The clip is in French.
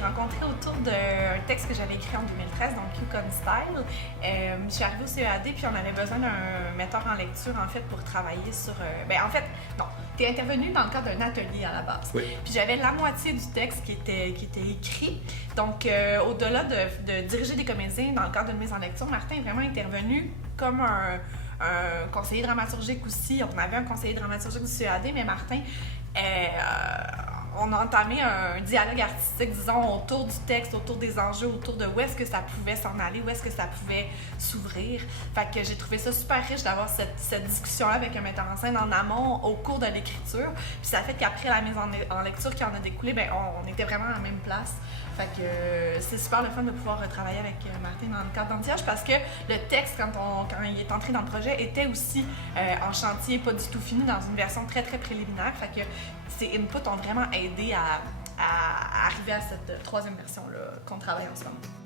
rencontrés autour d'un texte que j'avais écrit en 2013, donc Yukon Style. Je suis arrivée au CEAD, puis on avait besoin d'un metteur en lecture, en fait, pour travailler sur... non, tu es intervenu dans le cadre d'un atelier à la base. Oui. Puis j'avais la moitié du texte qui était écrit. Donc, au-delà de diriger des comédiens dans le cadre d'une mise en lecture, Martin est vraiment intervenu comme un conseiller dramaturgique aussi. On avait un conseiller dramaturgique du CEAD, mais Martin... on a entamé un dialogue artistique, disons, autour du texte, autour des enjeux, autour de où est-ce que ça pouvait s'en aller, où est-ce que ça pouvait s'ouvrir. Fait que j'ai trouvé ça super riche d'avoir cette discussion-là avec un metteur en scène en amont au cours de l'écriture. Puis ça fait qu'après la mise en lecture qui en a découlé, on était vraiment à la même place. Fait que c'est super le fun de pouvoir travailler avec Martin dans le cadre d'Anti-Âge parce que le texte, quand il est entré dans le projet, était aussi en chantier, pas du tout fini, dans une version très très préliminaire. Fait que ces inputs ont vraiment aidé à arriver à cette troisième version-là qu'on travaille en ce moment.